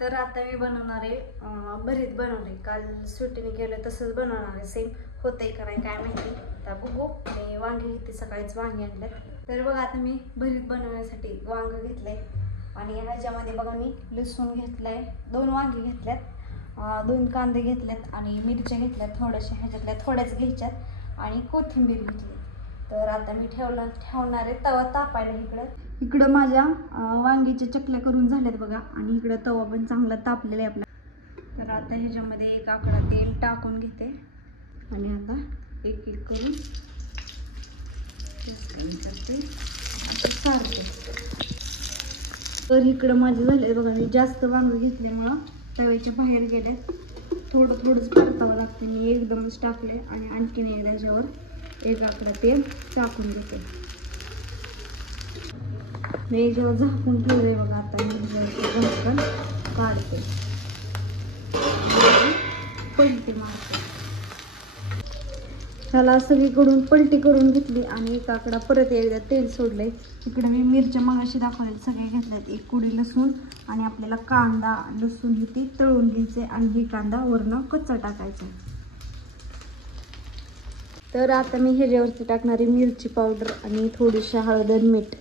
तर आता मी बनवणार आहे भरीत बनवले. काल सुट्टीने केलं तसंच बनवणार आहे. सेम होतंय का नाही काय माहिती. तर बघू. आणि वांगे घेते, सकाळीच वांगे आणलेत. तर बघा आता मी भरीत बनवण्यासाठी वांग घेतलंय आणि ह्याच्यामध्ये बघा मी लसूण घेतलाय, 2 वांगे घेतल्यात, 2 कांदे घेतल्यात आणि मिरच्या घेतल्यात थोड्याशा, ह्याच्यातल्या थोड्याच घ्यायच्यात आणि कोथिंबीर घेतली. तर आता मी ठेवणार आहे तवा तापायला. इकडं माझ्या वांगीच्या चकल्या करून झाल्यात बघा आणि इकडं तवा पण चांगला तापलेला आहे आपला. तर आता ह्याच्यामध्ये 1 आकडा तेल टाकून घेते आणि आता एक एक करून करते असं सारते. तर इकडं माझे झाले बघा, मी जास्त वांग घेतल्यामुळं तव्याच्या बाहेर गेल्यात. थोडंच परतावं लागते. मी एकदमच टाकले आणि आणखीन एकदा याच्यावर 1 आकडा तेल टाकून घेते. मी जेव्हा झाकून ठेवलंय बघा, आता मी झाकण काढते, पलटी मारते. ह्याला सगळीकडून पलटी करून घेतली आणि 1 आकडा परत एकदा तेल सोडलंय. इकडे मी मिरच्या मगाशी दाखवले सगळे घेतल्यात. 1 कुडी लसूण आणि आपल्याला कांदा लसूण हे ते तळून घ्यायचे आणि ही कांदा वरनं कच्चा टाकायचा. तर आता मी ह्याच्यावरती टाकणारी मिरची पावडर आणि थोडीशी हळद आणि मीठ.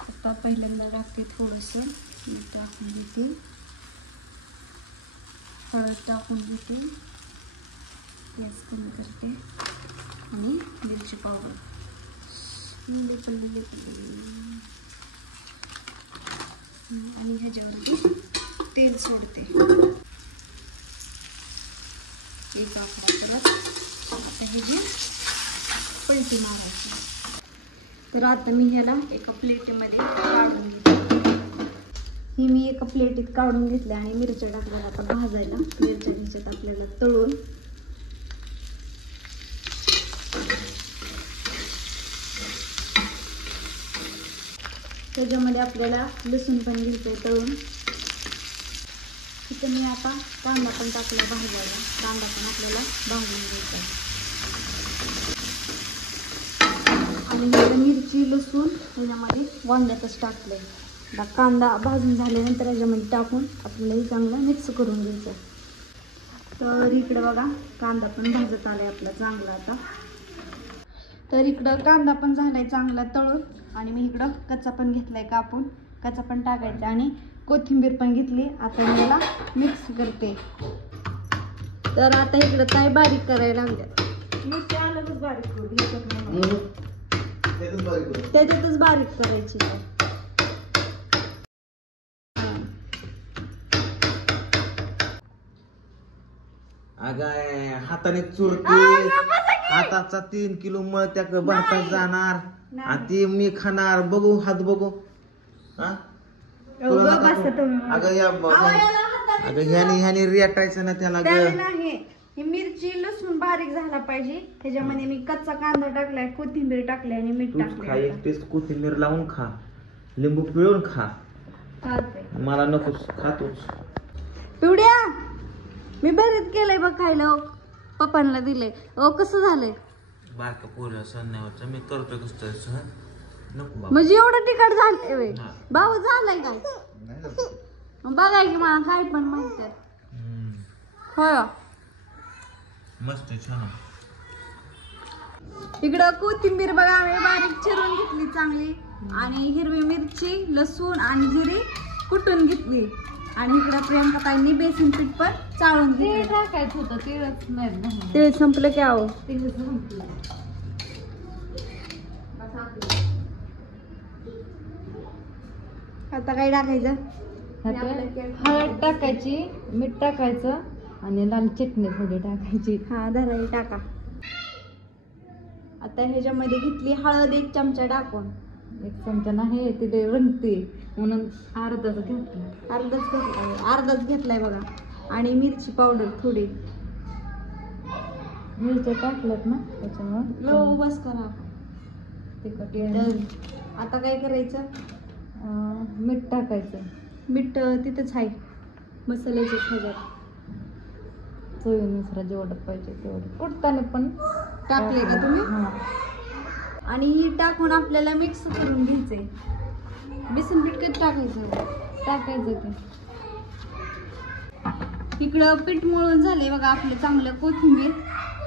आता पहिल्यांदा टाकते थोडंसं मीठ टाकून घेते, हळद टाकून घेते, गॅस कमी करते आणि मिरची पावडर आणि ह्याच्यावरती तेल सोडते. 1 आकडा परत आता ह्याची पलटी मारायची. तर आता मी ह्याला एका प्लेटमध्ये काढून घेते. ही मी एका प्लेटीत काढून घेतले आणि मिरच्या टाकल्या आता भाजायला. मिरच्या ह्याच्यात आपल्याला तळून त्याच्यामध्ये आपल्याला लसूण पण घ्यायचं तळून. तिथं मी आता कांदा पण टाकला भाजायला. कांदा पण आपल्याला भाजून घ्यायचा आणि मिरची लसूण ह्याच्यामध्ये वांग्यातच टाकले. कांदा भाजून झाल्यानंतर ह्याच्यामध्ये टाकून आपल्याला हे चांगलं मिक्स करून घ्यायचं. तर इकडं बघा कांदा पण भाजत आलाय आपला चांगला आता. तर इकडं कांदा पण झालाय चांगला तळून आणि मी इकडं कच्चा पण घेतलाय कापून. कच्चा पण टाकायचा आणि कोथिंबीर पण घेतली. आता मी याला मिक्स करते. तर आता इकडं काय बारीक करायला लागल्या. मिरची अलगच बारीक करू, त्याच्यातच बारीक करायची. अगं हाताने चुरते, हाताचा 3 किलो मळ त्या भारतात जाणार आणि ती मी खाणार. बघू हात बघू. अगं ह्याने रेटायचं ना त्याला. ही मिरची लसूण बारीक झाला पाहिजे. ह्याच्यामध्ये मी कच्चा कांदा टाकलाय, कोथिंबीर टाकली आणि मीठ टाकलंय. एक टेस्ट कोथिंबीर लावून खा, लिंबू पिळून खा. मला नकोच, खातोच. पिवड्या मी भरीत केलंय बघ खायला, पप्पांना दिलंय. कसं झालंय? बारका पोरं सण मी करतोय कसं सहन नको. म्हणजे एवढं तिखट झालंय भाऊ? झालंय काय? बघाय की मला काय पण म्हणतात. होय मस्त छान. इकडं कोथिंबीर बघा आम्ही बारीक चिरून घेतली चांगली आणि हिरवी मिरची लसूण आणि जिरी कुटून घेतली आणि इकडं प्रियंका ताईंनी बेसन पीठ पण चाळून घेतलं. टाकायचं होतं तेलच नाही. तेल संपलं की आहो? तेल संपलं. आता काय टाकायचं? हळद टाकायची, मीठ टाकायचं आणि लाल चटणी थोडी टाकायची. हा धराई टाका. आता ह्याच्यामध्ये घेतली हळद 1 चमचा टाकून. 1 चमचा नाही, तिथे रंगते म्हणून अर्धाच घेतला. अर्धाच घेतलाय बघा. आणि मिरची पावडर थोडी. मिरच्या टाकल्यात ना त्याच्यामुळे लो बस करा. तिखट. आता काय करायचं? मीठ टाकायचं. मीठ तिथंच आहे मसाल्याच्या ह्याच्यात. चवीनुसार जेवढं पाहिजे तेवढं. कुटताना पण टाकले का तुम्ही? आणि ही टाकून आपल्याला मिक्स करून घ्यायचंय. बेसन पीठ कधी टाकायचं? टाकायचं ते इकडं पीठ मळून झाले बघा आपलं चांगलं. कोथिंबीर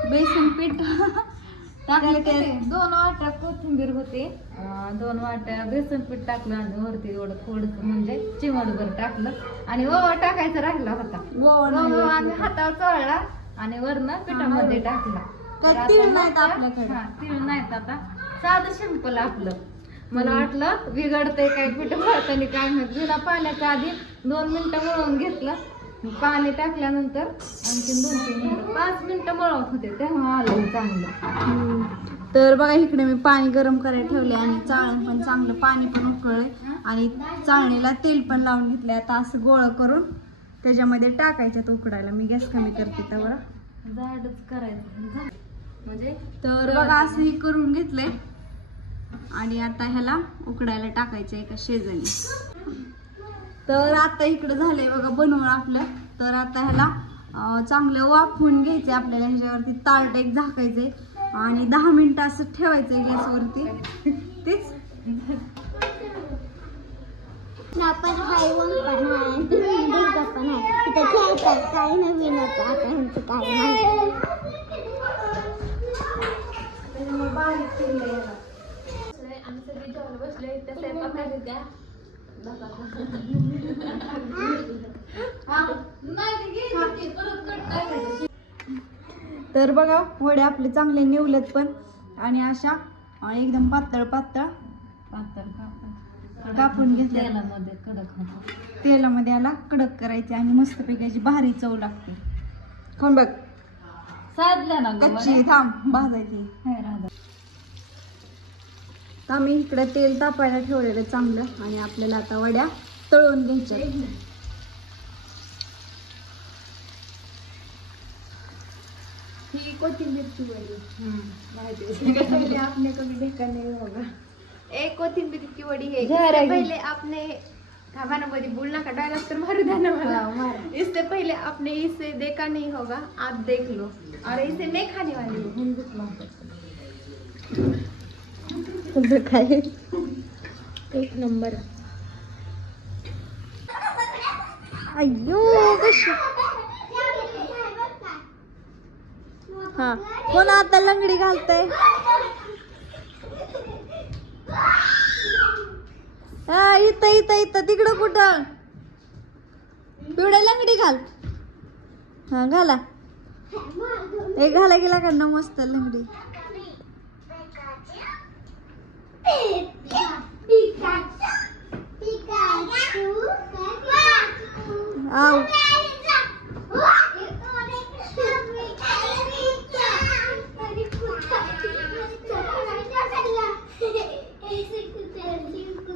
बेसन पीठ टाकलं ते 2 वाट्या कोथिंबीर होते, 2 वाट्या बेसन पीठ टाकलं आणि वरती एवढं थोडस म्हणजे चिमटभर टाकलं आणि ओवा टाकायचा राहिला होता. ओवा आम्ही हातावर चळला आणि वरनं पिठामध्ये टाकला. तर आता तीळ नाहीत आपल्याकडे. हा, तीळ नाहीत. आता साधं सिंपल आपलं. मला वाटलं बिघडतंय काय पीठ मळताना काय माहित. बिना पाण्याच्या आधी 2 मिनिटं मळून घेतलं. पाणी टाकल्यानंतर आणखी 2-3 मिनिटं 5 मिनिटं मळवत होते तेव्हा आलं चांगलं. तर बघा इकडे मी पाणी गरम करायला ठेवले आणि चाळण पण चांगलं पाणी पण उकळलंय आणि चाळणीला तेल पण लावून घेतले. आता असं गोळा करून त्याच्यामध्ये टाकायच्यात उकडायला. मी गॅस कमी करते त्यावर. जाडच करायचं म्हणजे. तर बघा असं हे करून घेतलंय आणि आता ह्याला उकडायला टाकायचं एका शेजारी. तर आता इकडं झालंय बघा बनवून आपलं. तर आता ह्याला चांगलं वाफवून घ्यायचंय आपल्याला. ह्याच्यावरती ताट एक झाकायचंय आणि 10 मिनिटं असं ठेवायचंय गॅसवरती. तेच आपण हायवून पण आहे, दुर्गा पण आहे. तिथे खेळतात काही नवीन आता ह्यांचं काय नाही. आम्ही सगळी जेवण बसले त्या स्वयंपाकाला द्या. तर बघा वडे आपले चांगले निवलेत पण आणि अशा एकदम पातळ पातळ कापून घेतले. तेलामध्ये कडक होतं. तेलामध्ये याला कडक करायचे आणि मस्त पैकी भारी चव लागते. कोण बघ साधल्या ना गं कच्ची थांब भाजायची. हाय राधा. तर आम्ही इकडे तेल तापायला ठेवलेलं चांगलं आणि आपल्याला आता वड्या तळून घ्यायच्या. ही कोथिंबीरची वडी पहले आपने कभी देखा नहीं होगा. एक कोथिंबीर की वड़ी है. इससे पहले आपने खाना बड़ी बोलना का डायलॉग तो मार देना वाला. इससे पहले आपने इसे देखा नहीं होगा, आप देख लो. और इसे मैं खाने वाली हूँ. खाए एक नंबर. अय्यो कशी. हा कोण आता लंगडी घालतय. इथं इथं इथं तिकडं कुठं पिवड्या लंगडी घाल. हा घाला. एक घाला गेला का ना मस्त लंगडी. आव